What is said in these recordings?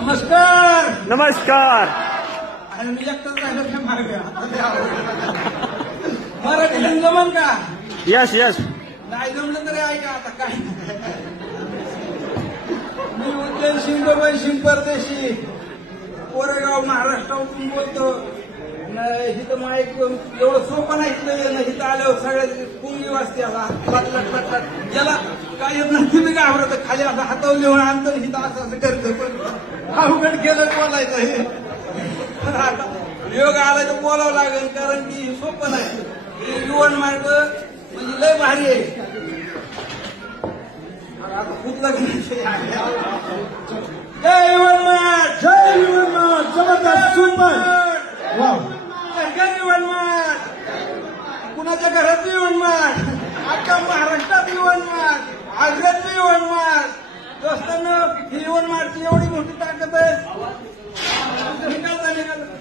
नमस्कार! नमस्कार! आणि मी एकटाच राहिलो मराठी जमन का? यस यस नाही जमलं तरी ऐका आता काय. मी उज्जैन शिंगोबाई शिंग परदेशी कोरेगाव महाराष्ट्रातून बोलतो. हिथं इथं एवढं सोपं नाही इथलं येणं हिथं आल्यावर सगळ्या पुंगी वाजते आता. लटलट लटलट ज्याला काय येत नाही तुम्ही आवडत खाली असं हातावर लिहून आणतं हिथं असं असं करतं पण अवघड केलं बोलायचं हे आता योग आला तर बोलावं लागेल कारण की सोपं नाही. हे युवन मार्ग म्हणजे लय भारी आहे. आता खूप लग्न जय युवन मार्ग जय युवनाथ जबरदस्त सुपर वाव घर युवन मार्ग कुणाच्या घरात युवन मार्ग अख्खा महाराष्ट्रात युवन मार्ग आग्र्यात युवन मार्ग दोस्तांनो ही युवन मार्गची एवढी मोठी ताकद आहे.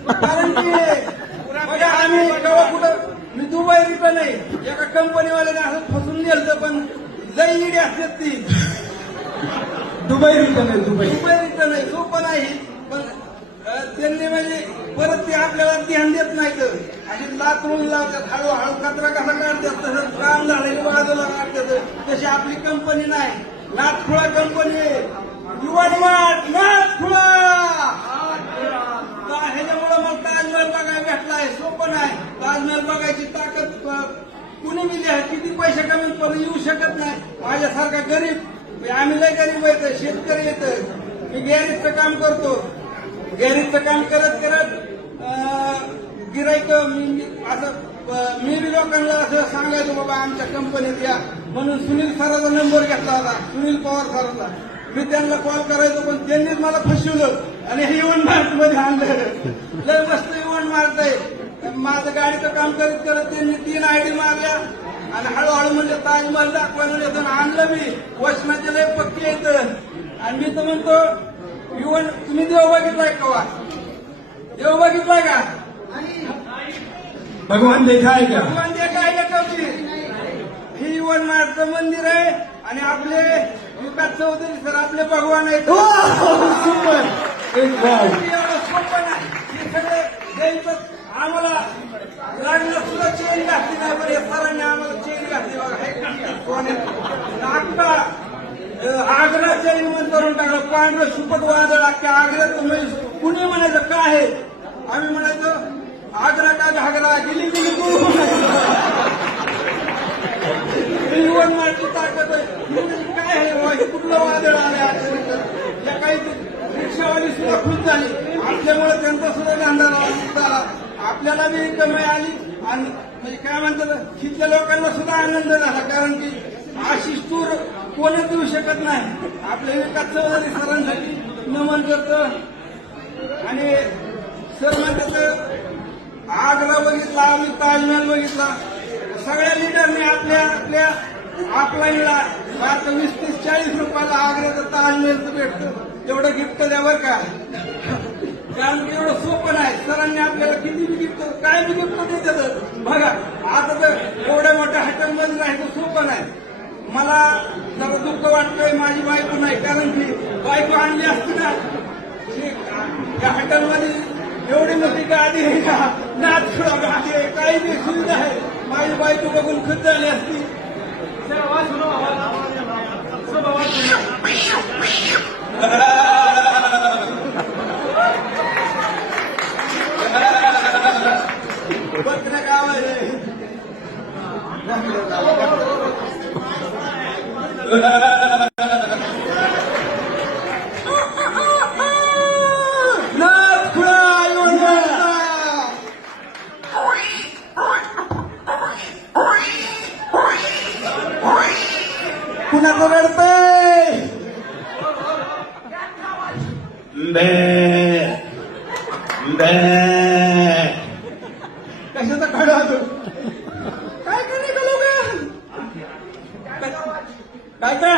कारण की बघा आम्ही केव्हा कुठं मी दुबई रिटर्न आहे. एका कंपनीवाल्याने असं फसून गेलं पण लई इडी असतात ती. दुबई रिटर्न आहे दुबई दुबई रिटर्न आहे सोपं नाही पण त्यांनी म्हणजे परत ते आपल्याला ध्यान देत नाही तर आणि लातरून लावतात हळूहळू कचरा कसा काढतात तसं काम झालेलं बाजूला काढतात. तशी आपली कंपनी नाही. नाथखुळा कंपनी आहे युवन नाथखुळा ह्याच्यामुळे ह्याच्यामुळं मग ताजमहल बघायला भेटलाय? सोपं नाही. ताजमहल बघायची ताकद कुणी बी द्या किती पैसे कमी पण येऊ शकत नाही. माझ्यासारखा गरीब म्हणजे आम्ही लय गरीब येत शेतकरी येत मी गॅरेजचं काम करतो. गॅरेजचं काम करत करत गिरायक मी असं मी बी लोकांना असं सांगायचो बाबा आमच्या कंपनीत या. म्हणून सुनील सराचा नंबर घेतला होता. सुनील पवार सराचा मी त्यांना कॉल करायचो पण त्यांनीच मला फसवलं. आणि हे इव्हन मार्टमध्ये आणलं. लय मस्त इव्हन मार्ट आहे माझं गाडीचं काम करत करत त्यांनी तीन आयडी मारल्या. आणि हळूहळू म्हणजे ताजमहल दाखवायला आणलं मी. वचनाचे लय पक्की येत. आणि मी तर म्हणतो युवन तुम्ही देव बघितलाय कवा देव बघितलाय का? भगवान देखा है क्या भगवान जे काय नकवती हे युवन मार्गचं मंदिर आहे आणि आपले विकास चौधरी सर आपले भगवान आहेत. सोपं नाही. हे सगळे आम्हाला लागलं सुद्धा चेन घातली नाही बरं. या सरांनी आम्हाला चेन घातली बघा हे आग्रा चेन मन करून टाकलं. पांढरं सुपट वादळ अख्ख्या आग्र्यात म्हणजे कुणी म्हणायचं? काय आहे? आम्ही म्हणायचो आग्रा का घागरा? गेली गेली तू युवन मारची ताकद आहे. म्हणजे काय आहे कुठलं वादळ आलं या काही रिक्षावाली सुद्धा खुश झाली. आपल्यामुळे त्यांचा सुद्धा अंधार झाला आपल्याला बी कमाई आली आणि म्हणजे काय म्हणतात तिथल्या लोकांना सुद्धा आनंद झाला. कारण की आशिष टूर कोणीच देऊ शकत नाही. आपल्या विकास चौधरी सरांसाठी नमन करत. आणि सर म्हणतात आग्रा बघितला आम्ही ताजमहल बघितला. सगळ्या लिडरने आपल्या आपल्या ऑफलाईनला आता वीस तीस चाळीस रुपयाला आग्र्याचं ताजमहलचं भेटतं. तेवढं गिफ्ट द्यावर का? कारण की एवढं सोपं नाही. सरांनी आपल्याला किती बी गिफ्ट काय बी गिफ्ट देतात. बघा आता तर एवढ्या मोठ्या हॉटेलमध्ये राहायचं सोपं नाही. मला जरा दुःख वाटतंय माझी बायको नाही. कारण की बायको आणली असती ना. त्या हॉटेलमध्ये एवढी मोठी गाडी आहे का? खेळ गाडी आहे काही बी सुविधा आहे. माझी बायको बघून खत झाली असती. नाथखुळा योजना कुणाचं रडतंय कशाचा खडा होतो काय करणे का लोक काय काय